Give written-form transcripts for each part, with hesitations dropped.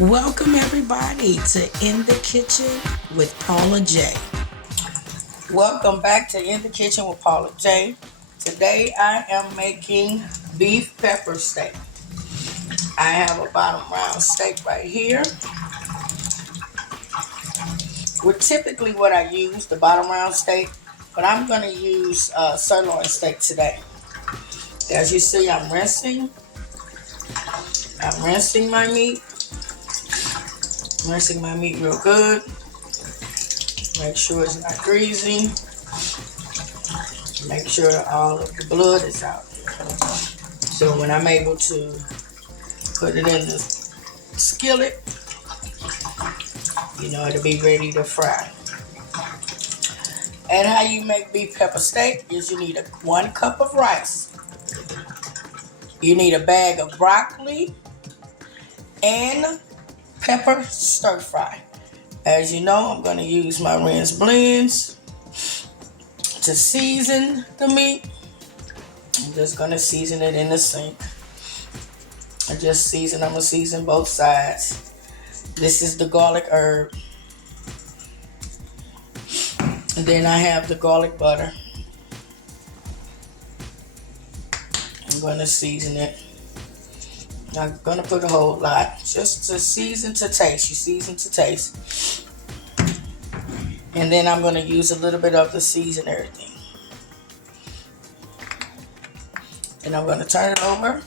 Welcome everybody to In the Kitchen with Paula J. Welcome back to In the Kitchen with Paula J. Today I am making beef pepper steak. I have a bottom round steak right here. Typically what I use, the bottom round steak, but I'm going to use sirloin steak today. As you see, I'm rinsing my meat. Rinsing my meat real good. Make sure it's not greasy. Make sure all of the blood is out. So when I'm able to put it in the skillet, it'll be ready to fry. And how you make beef pepper steak is you need 1 cup of rice. You need a bag of broccoli and pepper stir fry. As you know, I'm going to use my rinse blends to season the meat. I'm just going to season it in the sink. I'm going to season both sides. This is the garlic herb. And then I have the garlic butter. I'm going to season it. I'm going to put a whole lot just to season to taste. You season to taste. And then I'm going to use a little bit of the season everything. And I'm going to turn it over.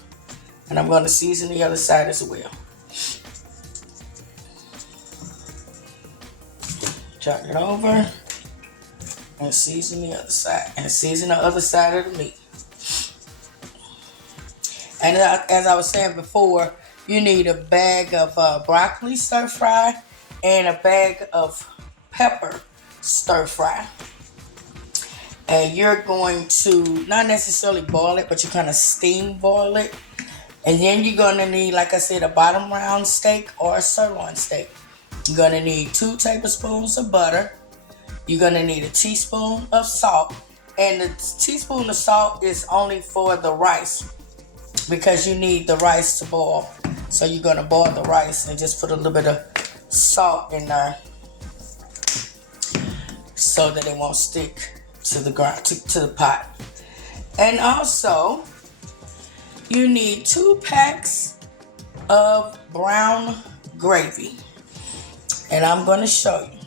And I'm going to season the other side as well. Turn it over. And season the other side. And season the other side of the meat. And as I was saying before, you need a bag of broccoli stir fry and a bag of pepper stir fry. And you're going to not necessarily boil it, but you kind of steam boil it. And then you're going to need, like I said, a bottom round steak or a sirloin steak. You're going to need 2 tablespoons of butter. You're going to need a teaspoon of salt. And the teaspoon of salt is only for the rice, because you need the rice to boil. So you're going to boil the rice and just put a little bit of salt in there so that it won't stick to the ground, to the pot. And also, you need 2 packs of brown gravy. And I'm going to show you.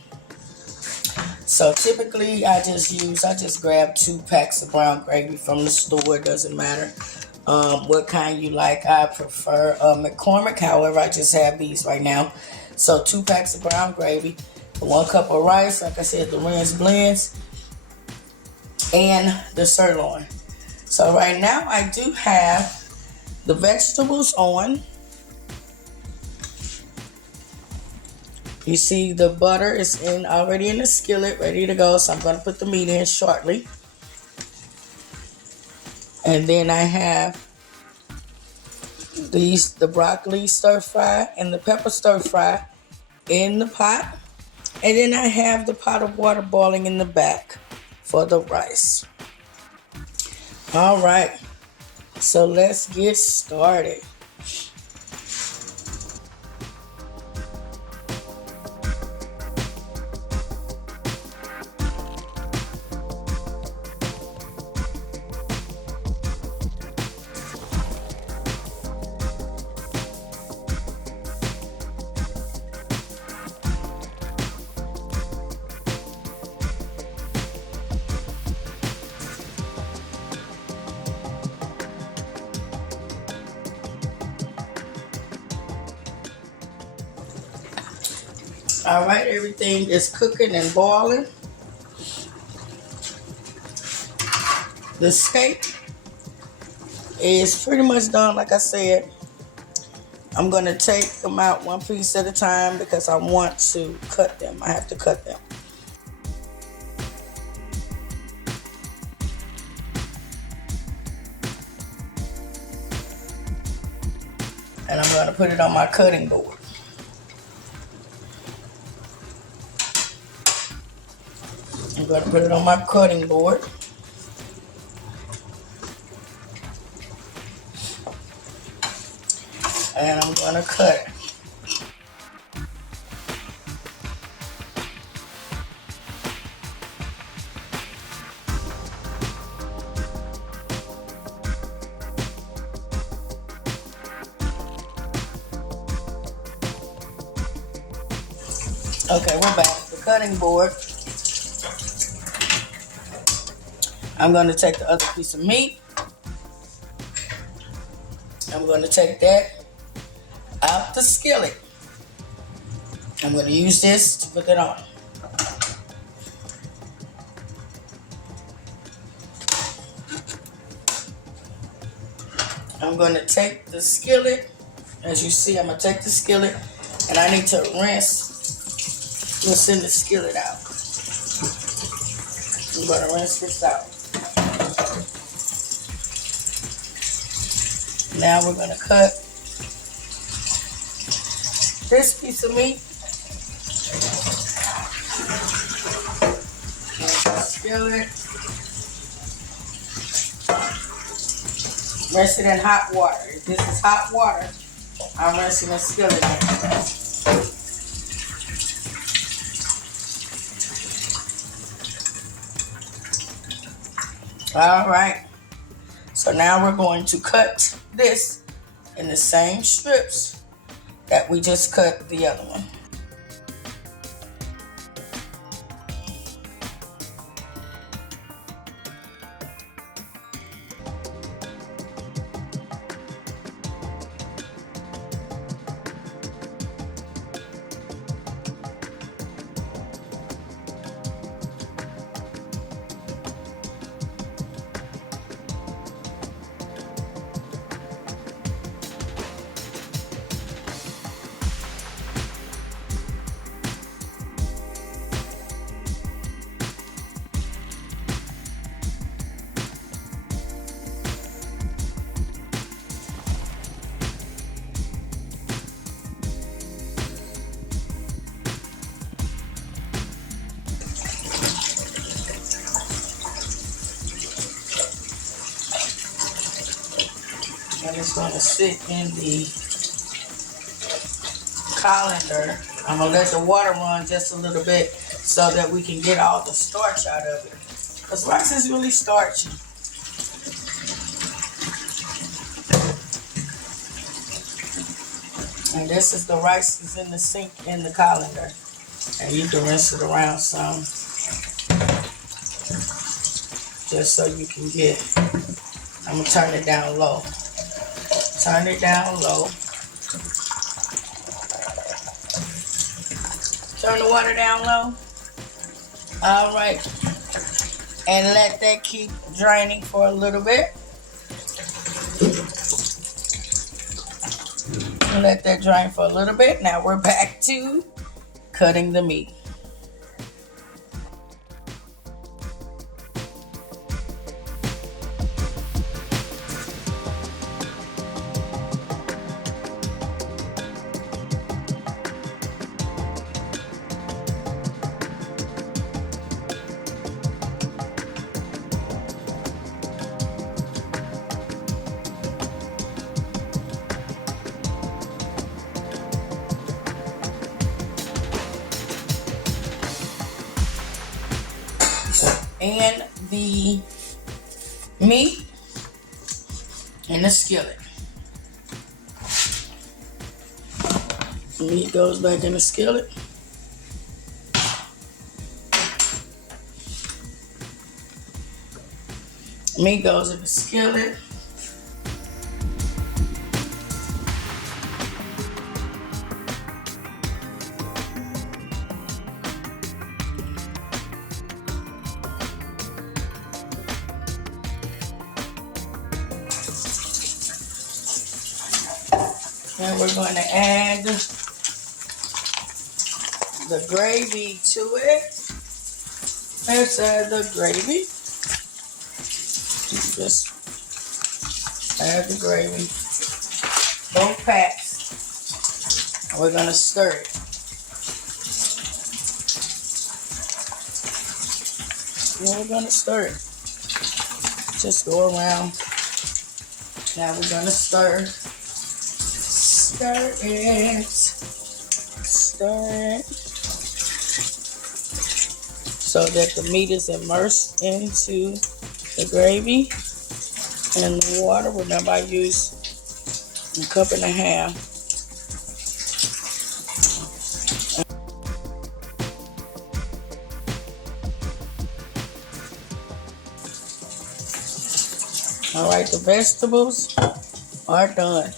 So typically I just grab 2 packs of brown gravy from the store. It doesn't matter what kind you like. I prefer McCormick. However, I just have these right now. So 2 packs of brown gravy, 1 cup of rice, like I said, the rinse blends, and the sirloin. So right now I do have the vegetables on. You see the butter is already in the skillet, ready to go. So I'm going to put the meat in shortly. And then I have the broccoli stir fry and the pepper stir fry in the pot. And then I have the pot of water boiling in the back for the rice. All right, so let's get started. All right, everything is cooking and boiling. The steak is pretty much done, like I said. I'm going to take them out 1 piece at a time because I want to cut them. I have to cut them. And I'm going to put it on my cutting board. I'm going to put it on my cutting board. And I'm going to cut it. Okay, we're back. The cutting board. I'm going to take the other piece of meat. I'm going to take that out the skillet. I'm going to use this to put it on. I'm going to take the skillet. As you see, I'm going to take the skillet and I need to rinse what's in the skillet out. I'm going to rinse this out. Now we're going to cut this piece of meat. Skillet. Rinse it in hot water. If this is hot water, I'm rinsing the skillet in. All right. So now we're going to cut this in the same strips that we just cut the other one. And it's going to sit in the colander. I'm going to let the water run just a little bit so that we can get all the starch out of it. Because rice is really starchy. And this is the rice is in the sink in the colander. And you can rinse it around some. Just so you can get, I'm going to turn it down low. Turn it down low. Turn the water down low. All right. And let that keep draining for a little bit. Let that drain for a little bit. Now we're back to cutting the meat. And the meat in the skillet. The meat goes back in the skillet. Meat goes in the skillet. And we're going to add the gravy to it. Let's add the gravy. Just add the gravy. Both packs. And we're going to stir it. And we're going to stir it. Just go around. Now we're going to stir. Stir it. Stir it. So that the meat is immersed into the gravy and the water. Remember, I used a cup and a half. All right, the vegetables are done.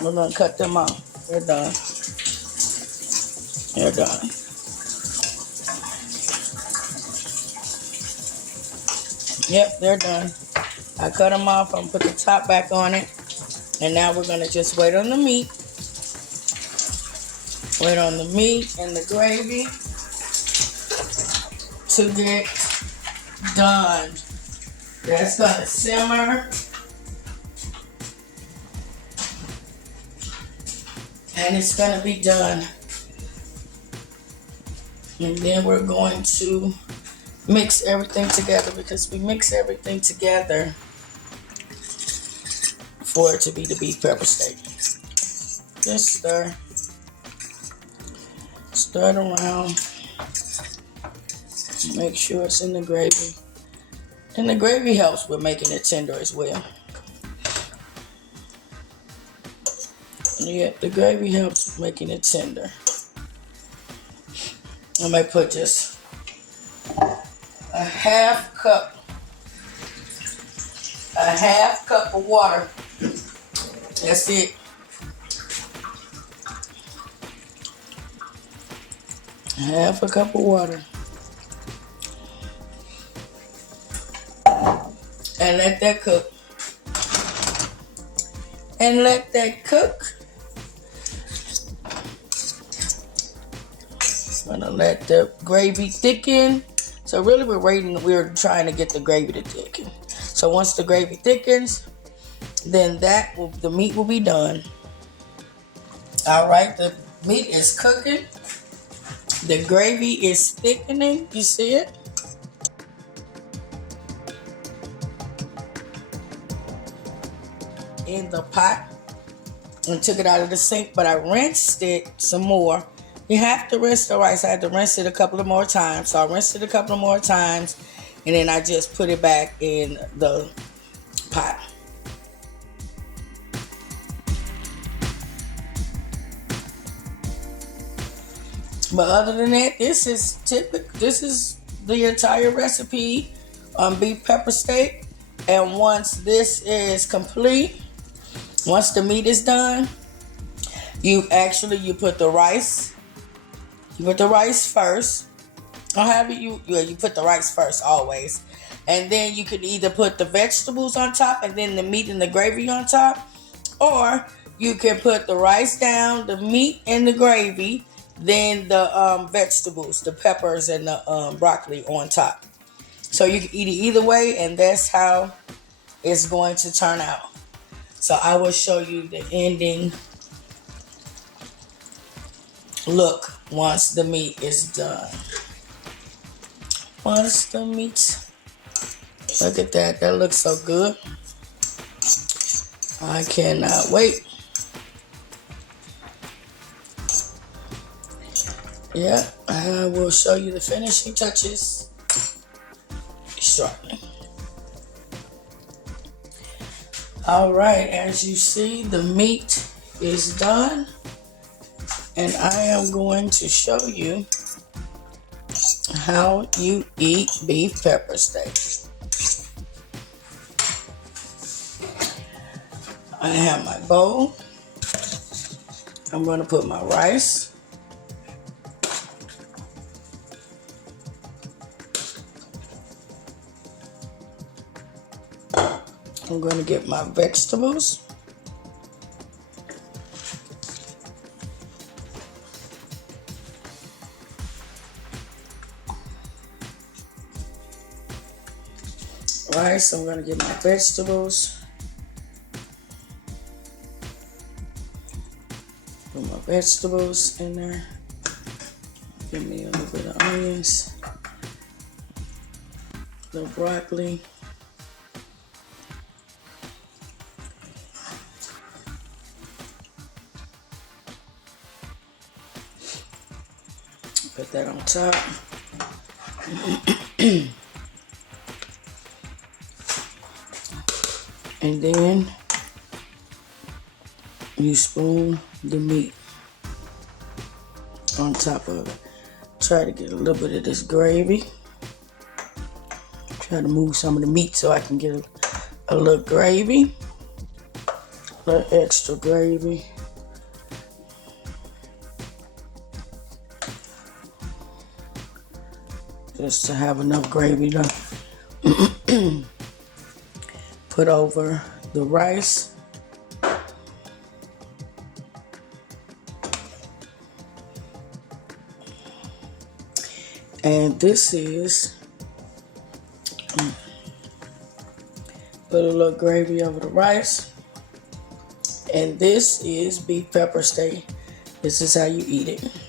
We're gonna cut them off. They're done. They're done. Yep, they're done. I cut them off. I'm gonna put the top back on it. And now we're gonna just wait on the meat. Wait on the meat and the gravy to get done. That's gonna simmer. And it's gonna be done. And then we're going to mix everything together, because we mix everything together for it to be the beef pepper steak. Just stir. Stir it around. Make sure it's in the gravy. And the gravy helps with making it tender as well. Yeah, the gravy helps with making it tender. I might put just a half cup of water. That's it. Half a cup of water. And let that cook. And let that cook. I'm gonna let the gravy thicken. So really we're trying to get the gravy to thicken. So once the gravy thickens, then the meat will be done. All right, the meat is cooking. The gravy is thickening. You see it? In the pot and took it out of the sink, but I rinsed it some more. You have to rinse the rice. I had to rinse it a couple of more times. So I rinsed it a couple of more times, and then I just put it back in the pot. But other than that, this is the entire recipe on beef pepper steak. And once this is complete, once the meat is done, you put the rice. You put the rice first. Or however you put the rice first always. And then you could either put the vegetables on top and then the meat and the gravy on top. Or you can put the rice down, the meat and the gravy, then the vegetables, the peppers and the broccoli on top. So you can eat it either way, and that's how it's going to turn out. So I will show you the ending look once the meat is done. Once the meat, look at that. That looks so good. I cannot wait. Yeah, I will show you the finishing touches shortly. All right, as you see, the meat is done. And I am going to show you how you eat beef pepper steak. I have my bowl. I'm going to put my rice. I'm going to get my vegetables. Rice, I'm going to get my vegetables. Put my vegetables in there. Give me a little bit of onions. A little broccoli. Put that on top. And then you spoon the meat on top of it. Try to get a little bit of this gravy. Try to move some of the meat so I can get a little gravy, a little extra gravy. Just to have enough gravy to put over the rice. And this is, put a little gravy over the rice. And this is beef pepper steak. This is how you eat it.